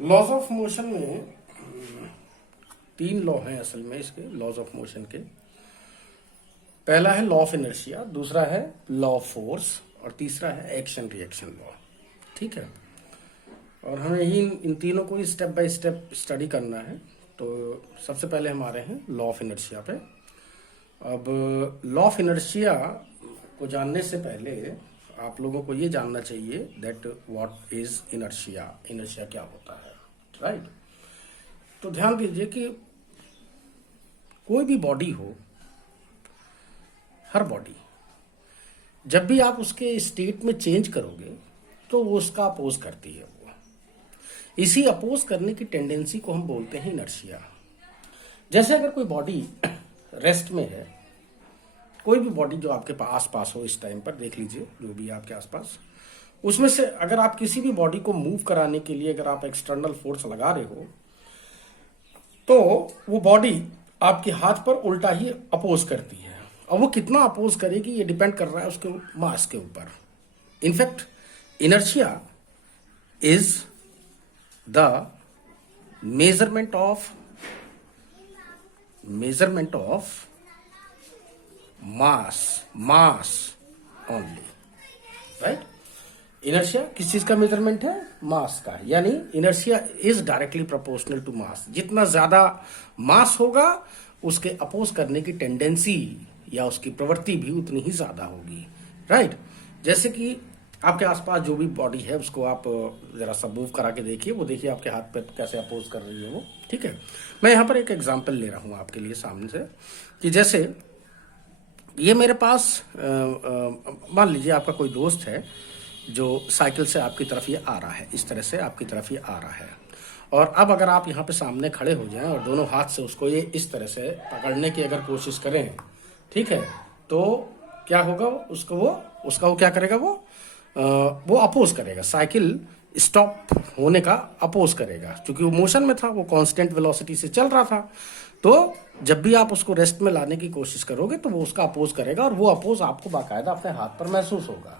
Laws of motion में तीन law हैं असल में इसके, लॉज ऑफ मोशन के। पहला है लॉ ऑफ इनर्शिया, दूसरा है लॉ ऑफ फोर्स और तीसरा है एक्शन रिएक्शन लॉ। ठीक है, और हमें ही इन तीनों को स्टेप बाय स्टेप स्टडी करना है। तो सबसे पहले हम आ रहे हैं लॉ ऑफ इनर्शिया पे। अब लॉ ऑफ इनर्शिया को जानने से पहले आप लोगों को ये जानना चाहिए that what is inertia, inertia क्या होता है, राइट। तो ध्यान दीजिए कि कोई भी बॉडी हो, हर बॉडी जब भी आप उसके स्टेट में चेंज करोगे तो वो उसका अपोज करती है। वो इसी अपोज करने की टेंडेंसी को हम बोलते हैं इनर्शिया। जैसे अगर कोई बॉडी रेस्ट में है, कोई भी बॉडी जो आपके आस पास हो इस टाइम पर, देख लीजिए जो भी आपके आसपास, उसमें से अगर आप किसी भी बॉडी को मूव कराने के लिए अगर आप एक्सटर्नल फोर्स लगा रहे हो तो वो बॉडी आपके हाथ पर उल्टा ही अपोज करती है। और वो कितना अपोज करेगी ये डिपेंड कर रहा है उसके मास के ऊपर। In fact inertia is the measurement of mass only, right. Inertia किस चीज का मेजरमेंट है? मास का। यानी inertia is directly proportional to mass. जितना ज्यादा मास होगा उसके अपोज करने की टेंडेंसी या उसकी प्रवृत्ति भी उतनी ही ज्यादा होगी, राइट। जैसे कि आपके आसपास जो भी बॉडी है उसको आप जरा सा मूव करा के देखिए, वो देखिए आपके हाथ पे कैसे अपोज कर रही है वो। ठीक है, मैं यहाँ पर एक एग्जांपल ले रहा हूँ आपके लिए सामने से, कि जैसे ये मेरे पास मान लीजिए आपका कोई दोस्त है जो साइकिल से आपकी तरफ ये आ रहा है, इस तरह से आपकी तरफ ये आ रहा है। और अब अगर आप यहाँ पे सामने खड़े हो जाएं और दोनों हाथ से उसको ये इस तरह से पकड़ने की अगर कोशिश करें, ठीक है, तो क्या होगा? उसका वो क्या करेगा? वो अपोज करेगा, साइकिल स्टॉप होने का अपोज करेगा। क्योंकि वो मोशन में था, वो कांस्टेंट वेलोसिटी से चल रहा था। तो जब भी आप उसको रेस्ट में लाने की कोशिश करोगे तो वो उसका अपोज करेगा, और वो अपोज आपको बाकायदा अपने हाथ पर महसूस होगा।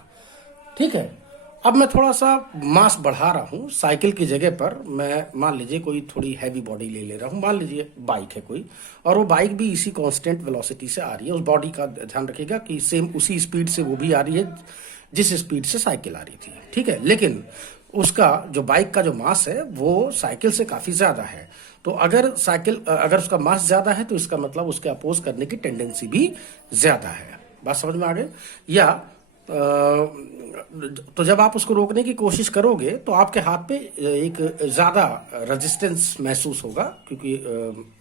ठीक है, अब मैं थोड़ा सा मास बढ़ा रहा हूँ साइकिल की जगह पर। मैं मान लीजिए कोई थोड़ी हैवी बॉडी ले रहा हूँ, मान लीजिए बाइक है कोई, और वो बाइक भी इसी कांस्टेंट वेलोसिटी से आ रही है। उस बॉडी का ध्यान रखिएगा कि सेम उसी स्पीड से वो भी आ रही है जिस स्पीड से साइकिल आ रही थी। ठीक है, लेकिन उसका जो बाइक का जो मास है वो साइकिल से काफी ज्यादा है। तो अगर उसका मास ज्यादा है तो इसका मतलब उसके अपोज करने की टेंडेंसी भी ज्यादा है। बात समझ में आ गई? या तो जब आप उसको रोकने की कोशिश करोगे तो आपके हाथ पे एक ज्यादा रेजिस्टेंस महसूस होगा, क्योंकि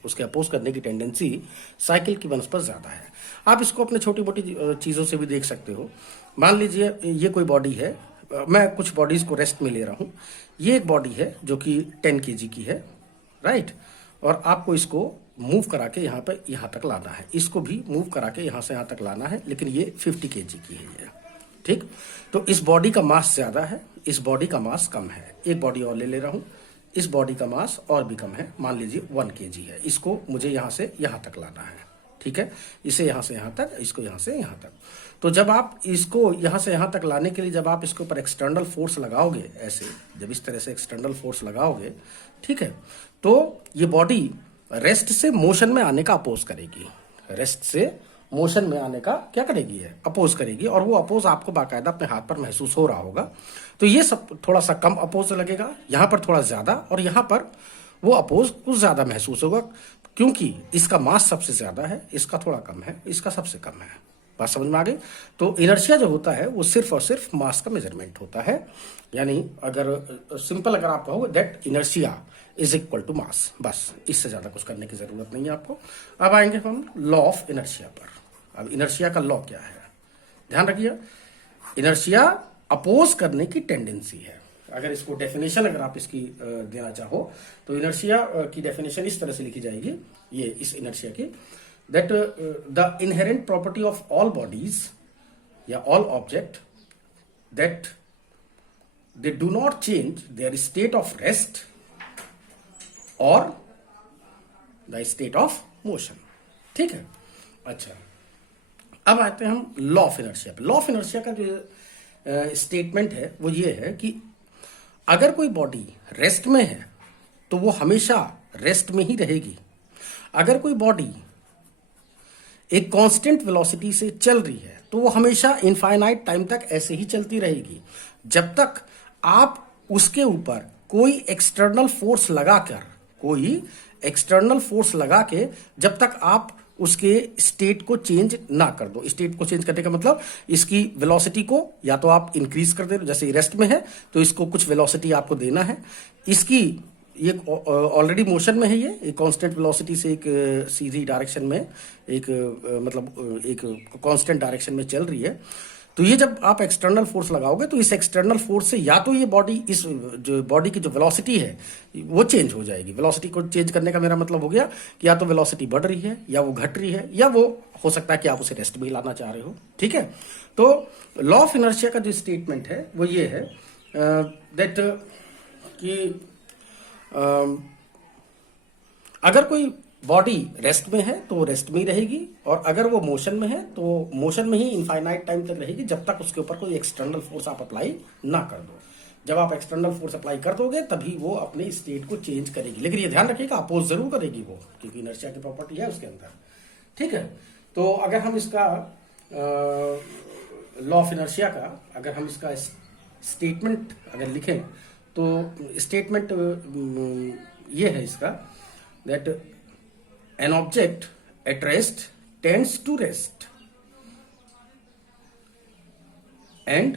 उसके अपोज करने की टेंडेंसी साइकिल की बनस्पत ज्यादा है। आप इसको अपने छोटी मोटी चीजों से भी देख सकते हो। मान लीजिए ये कोई बॉडी है, मैं कुछ बॉडीज को रेस्ट में ले रहा हूँ। ये एक बॉडी है जो कि 10 kg की है, राइट। और आपको इसको मूव करा के यहाँ तक लाना है, इसको भी मूव करा के यहाँ से यहाँ तक लाना है, लेकिन ये 50 kg की है ये। ठीक, तो इस बॉडी का मास ज्यादा है, इस बॉडी का मास कम है। एक बॉडी और ले रहा हूँ, इस बॉडी का मास और भी कम है, मान लीजिए 1 kg है। इसको मुझे यहाँ से यहाँ तक लाना है। ठीक है, इसे यहाँ से यहाँ तक, इसको यहाँ से यहाँ तक। तो जब आप इसको यहाँ से यहाँ तक लाने के लिए जब आप इसके ऊपर एक्सटर्नल फोर्स लगाओगे, ऐसे जब इस तरह से एक्सटर्नल फोर्स लगाओगे, ठीक है, तो ये बॉडी रेस्ट से मोशन में आने का अपोज करेगी। रेस्ट से मोशन में आने का क्या करेगी? है अपोज करेगी, और वो अपोज आपको बाकायदा अपने हाथ पर महसूस हो रहा होगा। तो ये सब थोड़ा सा कम अपोज लगेगा, यहाँ पर थोड़ा ज्यादा, और यहाँ पर वो अपोज कुछ ज्यादा महसूस होगा, क्योंकि इसका मास सबसे ज्यादा है, इसका थोड़ा कम है, इसका सबसे कम है। बात समझ में आ गई? तो इनर्शिया जो होता है वो सिर्फ और सिर्फ मास का मेजरमेंट होता है। यानी अगर सिंपल अगर आप कहोगे that inertia is equal to mass, बस इससे ज्यादा कुछ करने की जरूरत नहीं है आपको। अब आएंगे हम लॉ ऑफ इनर्शिया पर। अब इनर्शिया का लॉ क्या है? ध्यान रखिए, इनर्शिया अपोज करने की टेंडेंसी है। अगर इसको डेफिनेशन अगर आप इसकी देना चाहो तो इनर्शिया की डेफिनेशन इस तरह से लिखी जाएगी, ये इस इनर्शिया की, that the inherent property of all bodies या all object that they do not change their state of rest और द स्टेट ऑफ मोशन। ठीक है, अच्छा, अब आते हैं हम लॉ ऑफ इनर्शिया पे। लॉ ऑफ इनर्शिया का जो स्टेटमेंट है वो ये है कि अगर कोई बॉडी रेस्ट में है तो वो हमेशा रेस्ट में ही रहेगी। अगर कोई बॉडी एक कांस्टेंट वेलोसिटी से चल रही है तो वो हमेशा इनफाइनाइट टाइम तक ऐसे ही चलती रहेगी, जब तक आप उसके ऊपर कोई एक्सटर्नल फोर्स लगा के जब तक आप उसके स्टेट को चेंज ना कर दो। स्टेट को चेंज करने का मतलब इसकी वेलोसिटी को या तो आप इंक्रीज कर दे दो, जैसे रेस्ट में है तो इसको कुछ वेलोसिटी आपको देना है। इसकी ये ऑलरेडी मोशन में है, ये एक कांस्टेंट वेलोसिटी से एक सीधी डायरेक्शन में मतलब एक कांस्टेंट डायरेक्शन में चल रही है। तो ये जब आप एक्सटर्नल फोर्स लगाओगे तो इस एक्सटर्नल फोर्स से या तो ये बॉडी, इस जो बॉडी की जो वेलोसिटी है वो चेंज हो जाएगी। वेलोसिटी को चेंज करने का मेरा मतलब हो गया कि या तो वेलोसिटी बढ़ रही है या वो घट रही है, या वो हो सकता है कि आप उसे रेस्ट में लाना चाह रहे हो। ठीक है, तो लॉ ऑफ इनर्शिया का जो स्टेटमेंट है वो ये है दैट कि अगर कोई बॉडी रेस्ट में है तो रेस्ट में ही रहेगी, और अगर वो मोशन में है तो मोशन में ही इनफाइनाइट टाइम तक रहेगी, जब तक उसके ऊपर कोई एक्सटर्नल फोर्स आप अप्लाई ना कर दो। जब आप एक्सटर्नल फोर्स अप्लाई कर दोगे तभी वो अपने स्टेट को चेंज करेगी, लेकिन ये ध्यान रखिएगा अपोज जरूर करेगी वो, क्योंकि इनर्शिया की प्रॉपर्टी है उसके अंदर। ठीक है, तो अगर हम इसका लॉ ऑफ इनर्शिया का अगर हम इसका स्टेटमेंट अगर लिखें तो स्टेटमेंट ये है इसका that an object at rest tends to rest and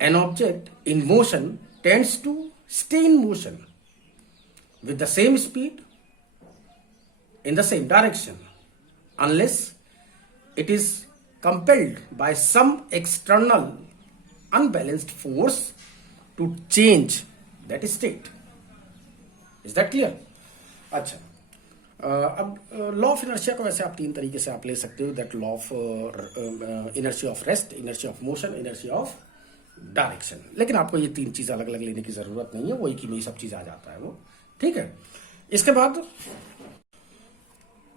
an object in motion tends to stay in motion with the same speed in the same direction unless it is compelled by some external unbalanced force to change that state. Is that clear? अच्छा, अब law of inertia को वैसे आप तीन तरीके से आप ले सकते हो, that law of inertia of rest, inertia of motion, inertia of direction. लेकिन आपको ये तीन चीज अलग अलग लेने की जरूरत नहीं है, वो एक ही में सब चीज आ जाता है वो। ठीक है, इसके बाद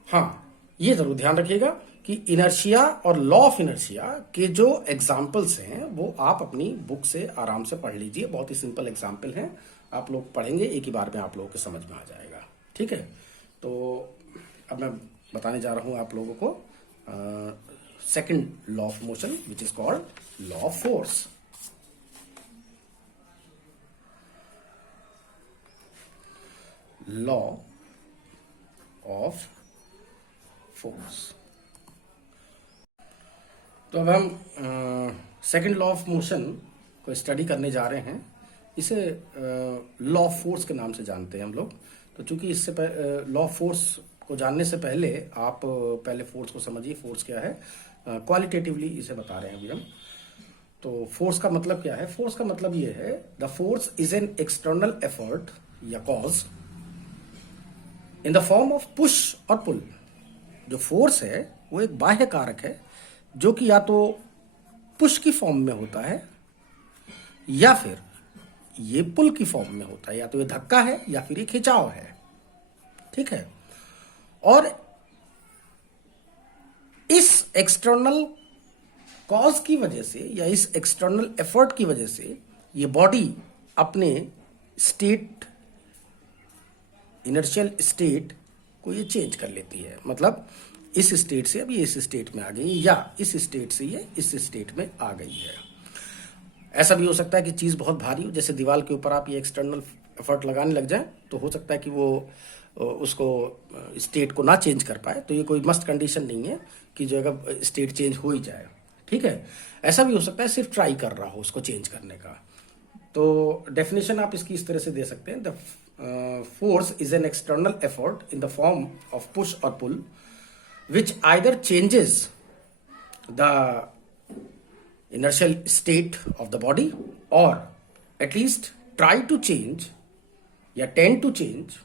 हाँ ये जरूर ध्यान रखिएगा कि इनर्शिया और लॉ ऑफ इनर्शिया के जो एग्जाम्पल्स हैं वो आप अपनी बुक से आराम से पढ़ लीजिए। बहुत ही सिंपल एग्जाम्पल हैं, आप लोग पढ़ेंगे एक ही बार में आप लोगों को समझ में आ जाएगा। ठीक है, तो अब मैं बताने जा रहा हूं आप लोगों को second law of motion which is called law of force. Law of force. तो अब हम सेकंड लॉ ऑफ मोशन को स्टडी करने जा रहे हैं। इसे लॉ ऑफ फोर्स के नाम से जानते हैं हम लोग। तो चूंकि इससे लॉ ऑफ फोर्स को जानने से पहले आप पहले फोर्स को समझिए, फोर्स क्या है। क्वालिटेटिवली इसे बता रहे हैं अभी हम। तो फोर्स का मतलब क्या है? फोर्स का मतलब ये है the force is an external effort या cause in the form of push और पुल। जो फोर्स है वो एक बाह्य कारक है जो कि या तो पुश की फॉर्म में होता है या फिर ये पुल की फॉर्म में होता है, या तो ये धक्का है या फिर ये खिंचाव है। ठीक है, और इस एक्सटर्नल कॉज की वजह से या इस एक्सटर्नल एफर्ट की वजह से ये बॉडी अपने स्टेट, इनर्शियल स्टेट को ये चेंज कर लेती है। मतलब इस स्टेट से अब ये इस स्टेट में आ गई, या इस स्टेट से ये इस स्टेट में आ गई है। ऐसा भी हो सकता है कि चीज बहुत भारी हो, जैसे दीवार के ऊपर आप ये एक्सटर्नल एफर्ट लगाने लग जाए तो हो सकता है कि वो उसको स्टेट को ना चेंज कर पाए। तो ये कोई मस्ट कंडीशन नहीं है कि जो अगर स्टेट चेंज हो ही जाए। ठीक है, ऐसा भी हो सकता है सिर्फ ट्राई कर रहा हो उसको चेंज करने का। तो डेफिनेशन आप इसकी इस तरह से दे सकते हैं, the force is an external effort in the form of push और पुल which either changes the inertial state of the body or at least try to change या tend to change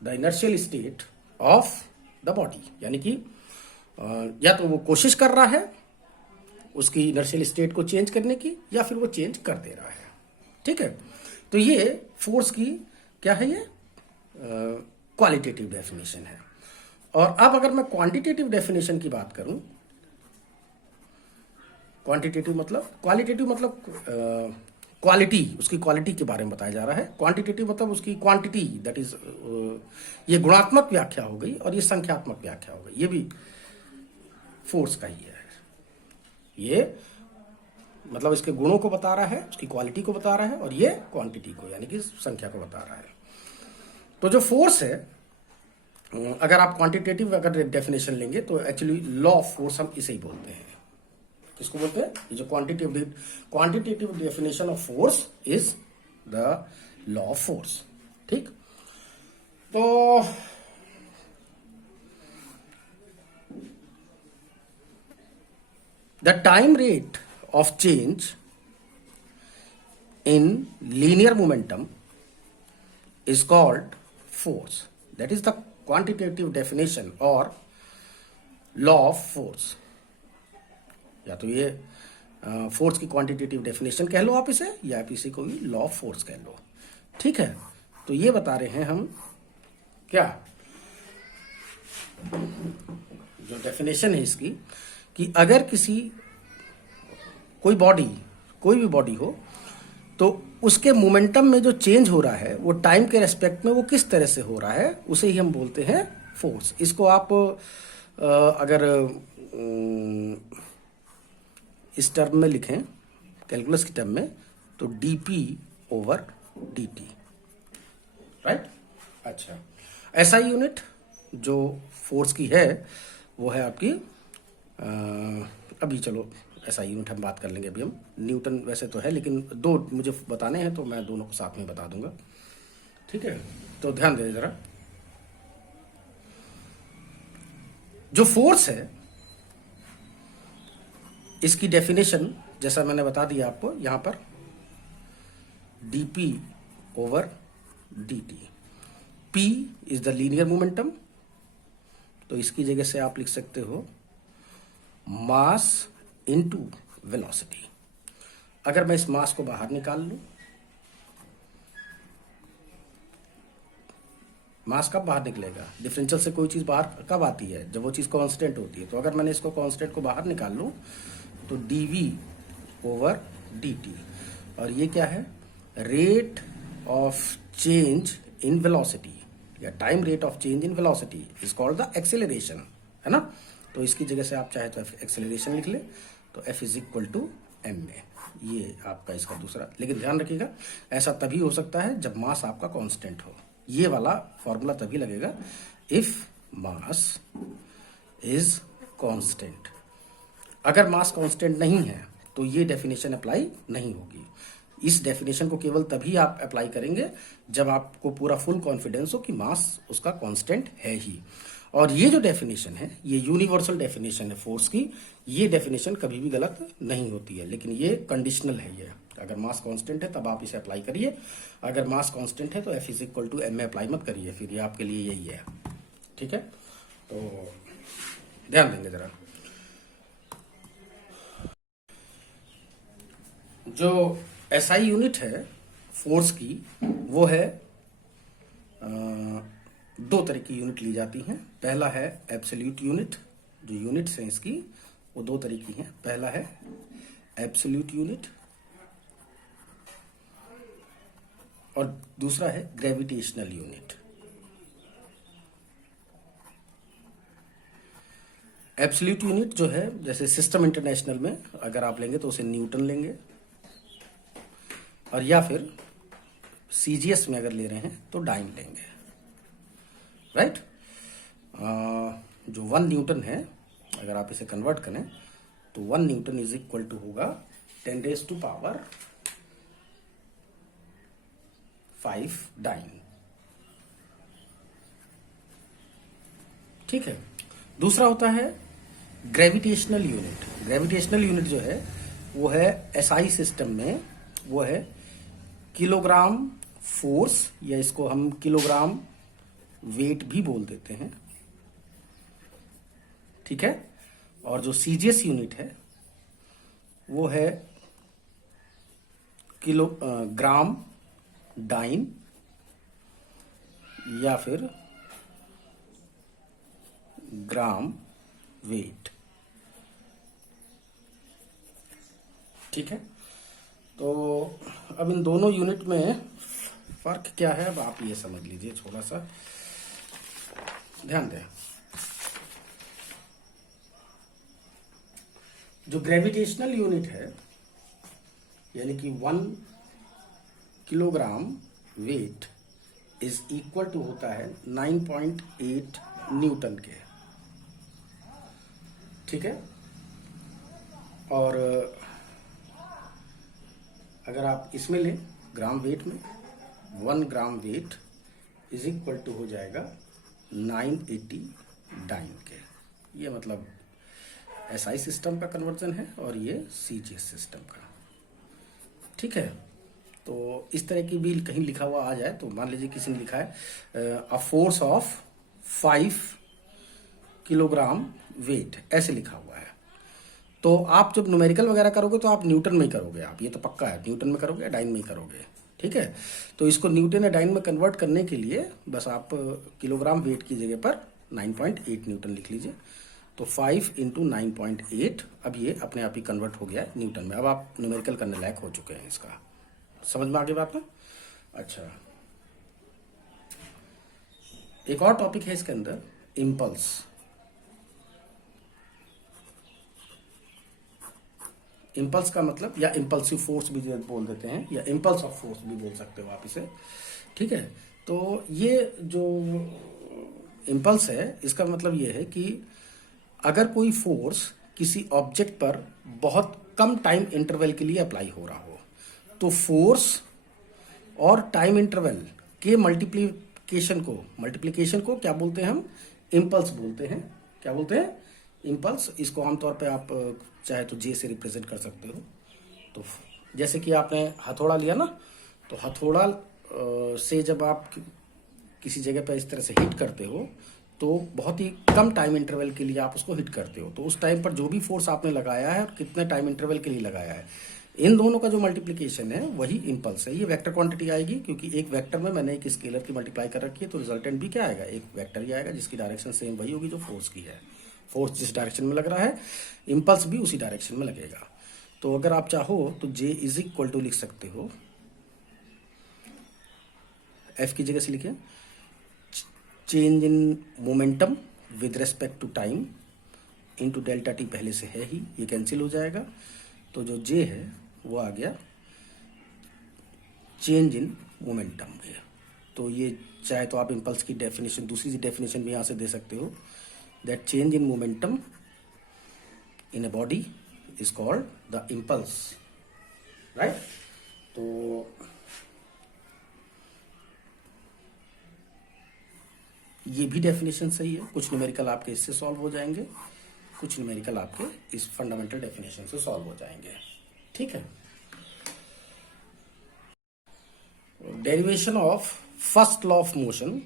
the inertial state of the body। यानी कि या तो वो कोशिश कर रहा है उसकी इनर्शियल स्टेट को चेंज करने की, या फिर वो चेंज कर दे रहा है। ठीक है, तो ये फोर्स की क्या है, ये क्वालिटेटिव डेफिनेशन है। और अब अगर मैं क्वांटिटेटिव डेफिनेशन की बात करूं, क्वांटिटेटिव मतलब क्वालिटेटिव मतलब क्वालिटी, उसकी क्वालिटी के बारे में बताया जा रहा है। क्वांटिटेटिव मतलब उसकी क्वांटिटी, दैट इज ये गुणात्मक व्याख्या हो गई और ये संख्यात्मक व्याख्या हो गई। ये भी फोर्स का ही है। ये मतलब इसके गुणों को बता रहा है, उसकी क्वालिटी को बता रहा है, और ये क्वांटिटी को यानी कि संख्या को बता रहा है। तो जो फोर्स है, अगर आप क्वांटिटेटिव अगर डेफिनेशन लेंगे तो एक्चुअली लॉ ऑफ फोर्स हम इसे ही बोलते हैं। किसको बोलते हैं? ये जो quantitative definition of force is the law of force. ठीक, तो the time rate of change in linear momentum is called force. That is the quantitative definition or law of force. या तो ये फोर्स की क्वांटिटेटिव डेफिनेशन कह लो आप इसे, या आप इसी को भी लॉ ऑफ फोर्स कह लो। ठीक है, तो ये बता रहे हैं हम क्या, जो डेफिनेशन है इसकी, कि अगर कोई भी बॉडी हो तो उसके मोमेंटम में जो चेंज हो रहा है वो टाइम के रेस्पेक्ट में वो किस तरह से हो रहा है, उसे ही हम बोलते हैं फोर्स। इसको आप अगर इस टर्म में लिखें, कैलकुलस की टर्म में, तो dp ओवर dt, राइट। अच्छा, SI यूनिट जो फोर्स की है वो है आपकी अभी चलो SI यूनिट हम बात कर लेंगे। अभी हम न्यूटन वैसे तो है, लेकिन दो मुझे बताने हैं तो मैं दोनों को साथ में बता दूंगा। ठीक है, तो ध्यान दें जरा। जो फोर्स है इसकी डेफिनेशन जैसा मैंने बता दिया आपको यहां पर, dp over dt। p is the linear momentum, तो इसकी जगह से आप लिख सकते हो मास इनटू वेलोसिटी। अगर मैं इस मास को बाहर निकाल लूं, मास कब बाहर निकलेगा? डिफरेंशियल से कोई चीज बाहर कब आती है? जब वो चीज कांस्टेंट होती है। तो अगर मैंने इसको कांस्टेंट को बाहर निकाल लूं तो dv ओवर dt, और ये क्या है? Rate of change in velocity या time rate of change in velocity is called the acceleration, है ना। तो इसकी जगह से आप चाहे तो एक्सेलरेशन लिख ले, तो F is equal to M में, ये आपका इसका दूसरा। लेकिन ध्यान रखिएगा, ऐसा तभी हो सकता है जब मास आपका कांस्टेंट हो। ये वाला फॉर्मूला तभी लगेगा इफ मास इज कांस्टेंट। अगर मास कांस्टेंट नहीं है तो ये डेफिनेशन अप्लाई नहीं होगी। इस डेफिनेशन को केवल तभी आप अप्लाई करेंगे जब आपको पूरा फुल कॉन्फिडेंस हो कि मास उसका कांस्टेंट है ही। और ये जो डेफिनेशन है ये यूनिवर्सल डेफिनेशन है फोर्स की। ये डेफिनेशन कभी भी गलत नहीं होती है, लेकिन ये कंडीशनल है। ये अगर मास कांस्टेंट है तब आप इसे अप्लाई करिए, अगर मास कांस्टेंट है तो F is equal to M में अप्लाई मत करिए, फिर ये आपके लिए यही है। ठीक है, तो ध्यान देंगे जरा। जो SI यूनिट है फोर्स की वो है दो तरह की यूनिट ली जाती हैं। पहला है एब्सोल्यूट यूनिट, जो यूनिट्स हैं इसकी वो दो तरह की हैं। पहला है एब्सोल्यूट यूनिट और दूसरा है ग्रेविटेशनल यूनिट। एब्सोल्यूट यूनिट जो है, जैसे सिस्टम इंटरनेशनल में अगर आप लेंगे तो उसे न्यूटन लेंगे, और या फिर CGS में अगर ले रहे हैं तो डाइन लेंगे, राइट। जो 1 न्यूटन है अगर आप इसे कन्वर्ट करें तो 1 न्यूटन इज इक्वल टू होगा 10⁵ डाइन। ठीक है, दूसरा होता है ग्रेविटेशनल यूनिट। ग्रेविटेशनल यूनिट जो है वो है SI सिस्टम में वो है किलोग्राम फोर्स, या इसको हम किलोग्राम वेट भी बोल देते हैं। ठीक है, और जो CGS यूनिट है वो है ग्राम डाइन या फिर ग्राम वेट। ठीक है, तो अब इन दोनों यूनिट में फर्क क्या है, अब आप ये समझ लीजिए, थोड़ा सा ध्यान दें। जो ग्रेविटेशनल यूनिट है, यानी कि 1 kilogram weight is equal to होता है 9.8 न्यूटन के, ठीक है। और अगर आप इसमें लें ग्राम वेट में, 1 gram weight is equal to हो जाएगा 980 डाइन के। ये मतलब एसआई सिस्टम का कन्वर्जन है और ये सीजीएस सिस्टम का, ठीक है। तो इस तरह की भी कहीं लिखा हुआ आ जाए तो मान लीजिए किसी ने लिखा है a force of 5 kilogram weight, ऐसे लिखा हुआ है। तो आप जब न्यूमेरिकल वगैरह करोगे तो आप न्यूटन में ही करोगे, आप ये तो पक्का है, न्यूटन में करोगे या डाइन में ही करोगे, ठीक है। तो इसको न्यूटन या डाइन में कन्वर्ट करने के लिए बस आप किलोग्राम वेट की जगह पर 9.8 न्यूटन लिख लीजिए। तो 5 इंटू 9.8, अब ये अपने आप ही कन्वर्ट हो गया है न्यूटन में। अब आप न्यूमेरिकल करने लायक हो चुके हैं, इसका समझ में आ गई बात ना। अच्छा, एक और टॉपिक है इसके अंदर, इम्पल्स। इम्पल्स का मतलब, या इम्पल्सिव फोर्स भी बोल देते हैं, या इम्पल्स ऑफ फोर्स भी बोल सकते हो आप इसे, ठीक है। तो ये जो इम्पल्स है, इसका मतलब ये है कि अगर कोई फोर्स किसी ऑब्जेक्ट पर बहुत कम टाइम इंटरवल के लिए अप्लाई हो रहा हो, तो फोर्स और टाइम इंटरवल के मल्टीप्लिकेशन को क्या बोलते हैं हम? इम्पल्स बोलते हैं। क्या बोलते हैं? इम्पल्स। इसको आमतौर पे आप चाहे तो जे से रिप्रेजेंट कर सकते हो। तो जैसे कि आपने हथौड़ा लिया ना, तो हथौड़ा से जब आप किसी जगह पर इस तरह से हिट करते हो तो बहुत ही कम टाइम इंटरवल के लिए आप उसको हिट करते हो, तो उस टाइम पर जो भी फोर्स आपने लगाया है और कितने टाइम इंटरवल के लिए लगाया है, इन दोनों का जो मल्टीप्लिकेशन है वही इम्पल्स है। ये वेक्टर क्वांटिटी आएगी, क्योंकि एक वेक्टर में मैंने एक स्केलर की मल्टीप्लाई कर रखी है, तो रिजल्टेंट भी क्या आएगा? एक वेक्टर ही आएगा, जिसकी डायरेक्शन सेम वही होगी जो फोर्स की है। फोर्स जिस डायरेक्शन में लग रहा है, इम्पल्स भी उसी डायरेक्शन में लगेगा। तो अगर आप चाहो तो जे इज इक्वल टू लिख सकते हो, एफ की जगह से लिखिए change in momentum with respect to time into delta T, पहले से है ही, ये कैंसिल हो जाएगा। तो जो जे है वो आ गया चेंज इन मोमेंटम में। तो ये चाहे तो आप इम्पल्स की डेफिनेशन, दूसरी डेफिनेशन भी यहाँ से दे सकते हो, that change in momentum in a body is called the impulse, right. तो ये भी डेफिनेशन सही है। कुछ न्यूमेरिकल आपके इससे सॉल्व हो जाएंगे, कुछ न्यूमेरिकल आपके इस फंडामेंटल डेफिनेशन से सॉल्व हो जाएंगे, ठीक है। Derivation of first law of motion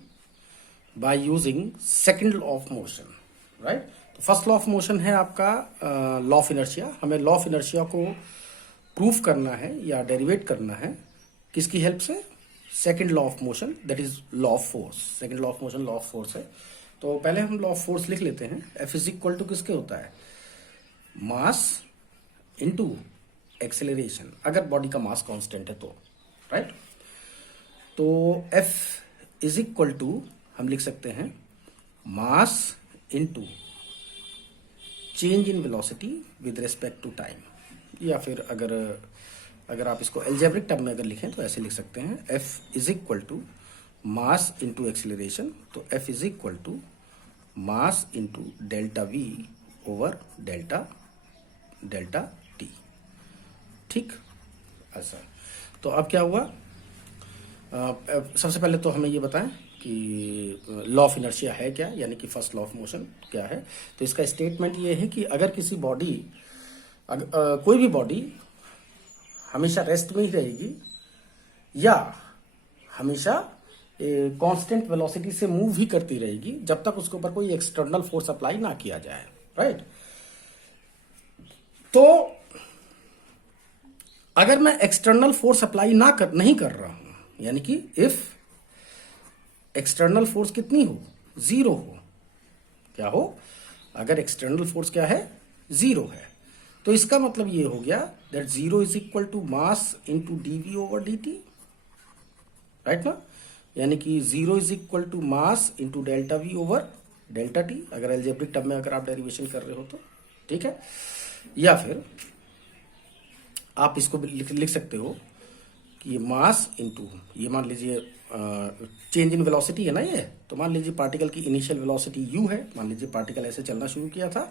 by using second law of motion, right. तो फर्स्ट लॉ ऑफ मोशन है आपका लॉ ऑफ इनर्शिया। हमें लॉ ऑफ इनर्शिया को प्रूफ करना है या डेरिवेट करना है, किसकी हेल्प से? Second law of motion, that is law of force. Second law of motion law of force है। तो पहले हम लॉ ऑफ फोर्स लिख लेते हैं। एफ इज इक्वल टू किसके होता है? मास इनटू एक्सेलरेशन, अगर बॉडी का मास कांस्टेंट है तो, राइट। तो एफ इज इक्वल टू हम लिख सकते हैं mass into change in velocity with respect to time, या फिर अगर आप इसको एल्जेब्रिक टर्म में अगर लिखें तो ऐसे लिख सकते हैं, F is equal to mass into acceleration. तो F is equal to mass into delta V over delta T, ठीक। ऐसा। तो अब क्या हुआ? सबसे पहले तो हमें ये बताएं कि लॉ ऑफ इनर्शिया है क्या, यानी कि फर्स्ट लॉ ऑफ मोशन क्या है। तो इसका स्टेटमेंट ये है कि अगर किसी बॉडी, कोई भी बॉडी हमेशा रेस्ट में ही रहेगी या हमेशा कांस्टेंट वेलोसिटी से मूव ही करती रहेगी जब तक उसके ऊपर कोई एक्सटर्नल फोर्स अप्लाई ना किया जाए, राइट। तो अगर मैं एक्सटर्नल फोर्स अप्लाई नहीं कर रहा हूं, यानी कि इफ एक्सटर्नल फोर्स कितनी हो? जीरो हो। क्या हो? अगर एक्सटर्नल फोर्स क्या है? जीरो है, तो इसका मतलब ये हो गया that zero is equal to mass into DV over D T, right ना। यानी कि zero is equal to mass into delta V over delta T, अगर एल्जेब्रिक टर्म में अगर आप डेरिवेशन कर रहे हो तो, ठीक है। या फिर आप इसको लिख सकते हो कि ये मास इंटू, ये मान लीजिए चेंज इन वेलोसिटी है ना ये, तो मान लीजिए पार्टिकल की इनिशियल वेलोसिटी u है, मान लीजिए पार्टिकल ऐसे चलना शुरू किया था,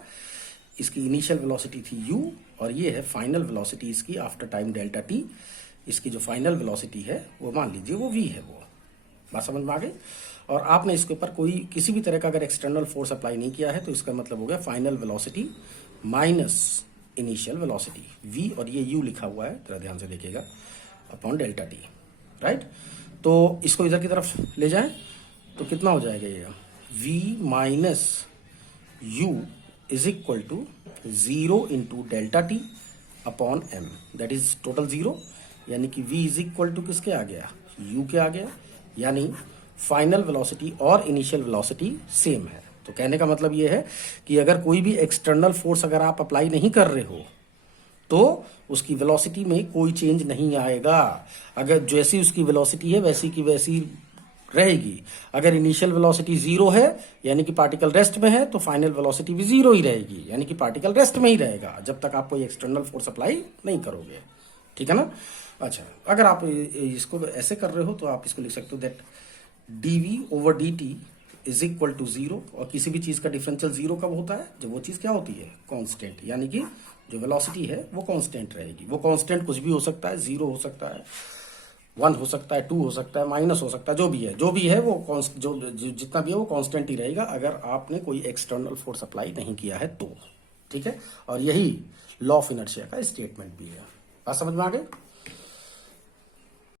इसकी इनिशियल वेलोसिटी थी u, और ये है फाइनल वेलोसिटी इसकी आफ्टर टाइम डेल्टा t, इसकी जो फाइनल वेलोसिटी है वो मान लीजिए वो v है। वो बात समझ में आ गई। और आपने इसके ऊपर कोई किसी भी तरह का अगर एक्सटर्नल फोर्स अप्लाई नहीं किया है, तो इसका मतलब हो गया final velocity minus initial velocity v, और ये u लिखा हुआ है, जरा ध्यान से देखिएगा, अपॉन डेल्टा t, राइट। तो इसको इधर की तरफ ले जाएं तो कितना हो जाएगा ये, v minus u is equal to 0 into delta T upon m, that is total 0, यानी कि v इज इक्वल टू किसके आ गया, u के आ गया, यानी फाइनल वेलोसिटी और इनिशियल वेलोसिटी सेम है। तो कहने का मतलब ये है कि अगर कोई भी एक्सटर्नल फोर्स अगर आप अप्लाई नहीं कर रहे हो तो उसकी वेलोसिटी में कोई चेंज नहीं आएगा। अगर जैसी उसकी वेलोसिटी है वैसी की वैसी रहेगी। अगर इनिशियल वेलोसिटी 0 है यानी कि पार्टिकल रेस्ट में है, तो फाइनल वेलोसिटी भी 0 ही रहेगी, यानी कि पार्टिकल रेस्ट में ही रहेगा जब तक आप कोई एक्सटर्नल फोर्स अप्लाई नहीं करोगे, ठीक है ना। अच्छा, अगर आप इसको ऐसे कर रहे हो तो आप इसको लिख सकते हो that dv over dt is equal to 0, और किसी भी चीज का डिफरेंशियल 0 कब होता है, जब वो चीज क्या होती है, कांस्टेंट, यानी कि जो वेलोसिटी है वो कांस्टेंट रहेगी। वो कांस्टेंट कुछ भी हो सकता है, 0 हो सकता है, 1 हो सकता है, 2 हो सकता है, माइनस हो सकता है, जो भी है वो जितना भी है वो कांस्टेंट ही रहेगा अगर आपने कोई एक्सटर्नल फोर्स अप्लाई नहीं किया है तो, ठीक है। और यही लॉ ऑफ इनर्शिया का स्टेटमेंट भी है। बात समझ में आ गई।